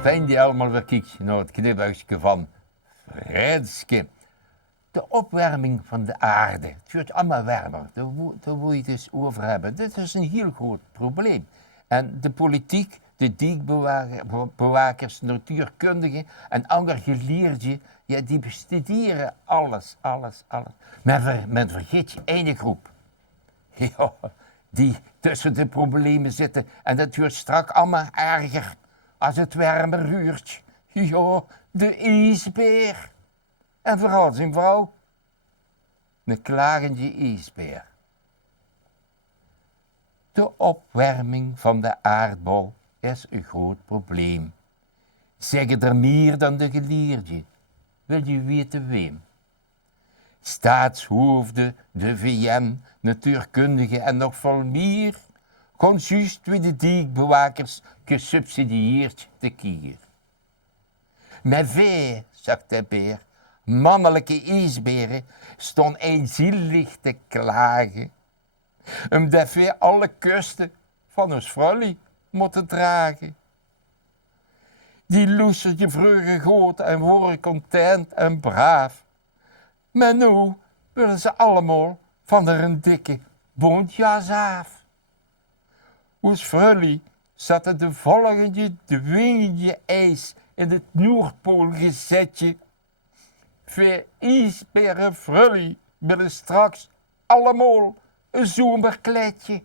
Fijn die allemaal weer kijkt naar het knibuisje van Renske. De opwarming van de aarde. Het wordt allemaal warmer. Daar wil je het eens over hebben. Dit is een heel groot probleem. En de politiek, de dikbewakers, natuurkundigen en andere geleerden, ja, die bestuderen alles. Men vergeet je ene groep. Ja, die tussen de problemen zitten en dat wordt straks allemaal erger als het warmer uurtje. Ja, de ijsbeer. En vooral zijn vrouw, een klagende ijsbeer. De opwarming van de aardbol is een groot probleem. Zeggen er meer dan de geleerden. Wil je weten wem? Staatshoofden, de VN, natuurkundigen en nog veel meer gaan juist wie de dikbewakers gesubsidieerd te kier. Met vee, zegt de beer, mannelijke ijsberen stonden eenzielig te klagen, omdat we alle kusten van ons vrouwlie moeten dragen. Die loesertje vroeger goed en worden content en braaf. Maar nu willen ze allemaal van er een dikke bontjas af. Ons vrouwlie zat er de volgende dwingende ijs in het Noordpoolgezetje. Voor ijsberen vrouwlie willen straks allemaal een zomerkleedje.